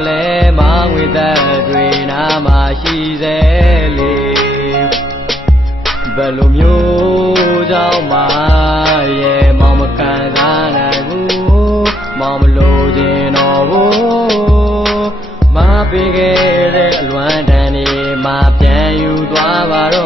le ma with the drain ama she zeli Belumyo jao ma ye mama kanana gu mama lo jino ma bige luan dani ma pian yu twa ba ro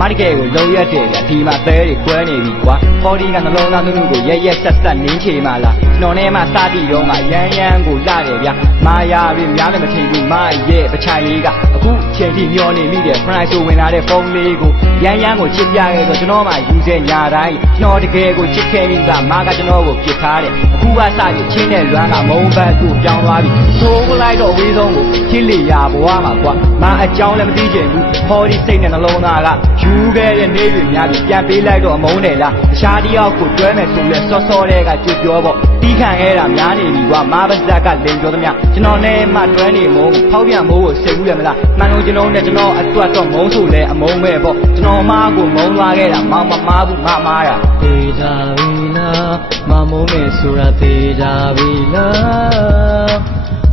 Marikeကိုလုံးရက်တယ်ဗျဒီမှာသဲတွေကွဲနေပြီကွာ40ကနှလုံးသားနုနုကိုရက်ရက်ဆက်ဆက်နင်းချေမှလားကျွန်တော်နဲ့မှစတိတော့မှရမ်းရမ်းကိုရတယ်ဗျမာယာပြီများလည်းမထင်ဘူးမရဲ့ပချိုင်လေးကအခုချိန်ထိမျောနေမိတယ်ဖရိုင်ဆိုဝင်လာတဲ့ဖုန်းလေးကိုရမ်းရမ်းကိုချစ်ပြခဲ့ဆိုကျွန်တော်မှယူစေညာတိုင်းကျွန်တော်တကယ်ကိုချစ်ခဲ့မိကမာကကျွန်တော်ကိုပြစ်ထားတယ်အခုကစပြီးချင်းတဲ့လွမ်းကမုံဘတ်သူ့ပြောင်းသွားပြီဆိုးလိုက်တော့အဝေးဆုံးကိုချစ်လေရာဘဝမှာကွာမာအကြောင်းလည်းမသိချင်ဘူး40စိတ်နဲ့နှလုံးသားကယူခဲ့တဲ့နေတွေများပြီးပြန်ပေးလိုက်တော့အမုန်းတယ်လားတခြားတယောက်ကိုတွဲမယ်ဆိုလဲစောစောတဲ့ကကြွပြောပေါ့တီးခံခဲ့တာများနေပြီကွာမာပါဇက်ကလင်ပြောသမျှကျွန်တော်နဲ့မှတွဲနေမုန်းဖောက်ပြန်မိုးကိုစိတ်ဘူးရမလားမှန်လို့ကျွန်တော်နဲ့ကျွန်တော်အတွက်တော့မုန်းဆိုလဲအမုန်းပဲပေါ့ကျွန်တော်မားကိုမုန်းသွားခဲ့တာမောင်မမားဘူးမမားတာသေချာပြီလားမမုန်းမယ်ဆိုတာသေချာပြီလား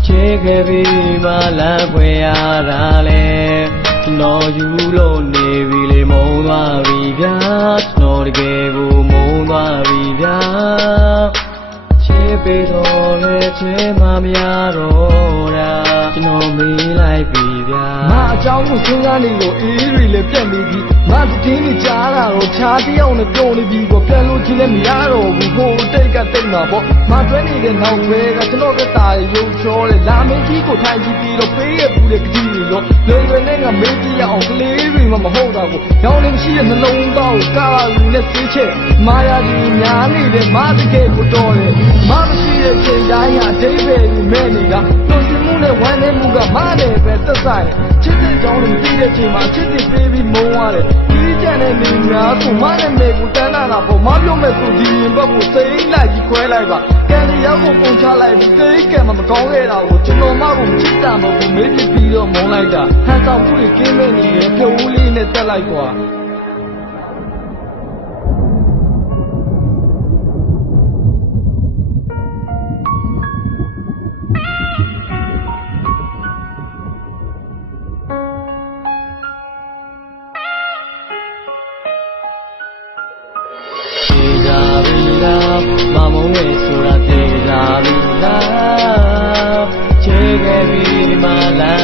ချေခဲ့ပြီးမှလမ်းခွေရတာလဲနော်ယူလို့နေပြီလေမုံသွားပြီဗျာကျွန်တော်တကယ်ကိုမုံသွားပြီဗျာချေပေးတော့လေချေမမရတော့တာကျွန်တော်မေးလိုက်ပြီဗျာမအကြောင်းကိုစဉ်းစားနေလို့အေးတွေလည်းပြတ်နေပြီမတည်င်းကြားတာတော့ခြားတယောက်နဲ့ပြုံးနေပြီကိုပြန်လို့ချင်းလည်းမရတော့ဘူးဟိုတိတ်ကတိတ်မှာပေါ့မတွဲနေတဲ့နောက်ဝဲကကျွန်တော်ကတာရုပ်ချောတယ်လာမင်းကြီးကိုထိုင်ကြည့်ပြီးတော့ပေးရဘူးလေကြည့်နေတော့လွယ်လွယ်နဲ့ကမေးကြည့်ရအောင်ကလေးတွေမှမဟုတ်တော့ဘူးရောင်းနေမရှိတဲ့နှလုံးသားကိုကာလာလူနဲ့ဆေးချက်မာယာကြီးညာနေတဲ့မတကယ်ကိုတော်တယ်မမရှိတဲ့ချိန်တိုင်းဟာအသေးပဲမဲ့နေတာတွန်မှုနဲ့ဝမ်းနေမှုကမားတယ်ပဲသက်ဆိုင်ချစ်တဲ့ကြောင်းကိုပြီးတဲ့ချိန်မှာချစ်တဲ့ပေးပြီးမုန်းရတယ်ဒီကြံတဲ့နေများကိုမားနဲ့မေကိုတန်းလာတာပေါ့မပြောမဲ့သူဒီရင်ဘက်ကိုစိတ်လိုက်ကြီးခွဲလိုက်ပါကံရောက်ကိုပုံချလိုက်ပြီးတိတ်ကံမကောင်းခဲ့တာကိုကျွန်တော်မှကိုချစ်တာမဟုတ်ဘူးမေးပြီးတော့မုန်းလိုက်တာဟန်ဆောင်မှုတွေကင်းမဲ့နေတယ်ဖြိုးဦးလေးနဲ့တက်လိုက်ကွာမမုံနဲ့ဆိုတာသေးကြပြီလားချေခဲ့ပြီးမှလာ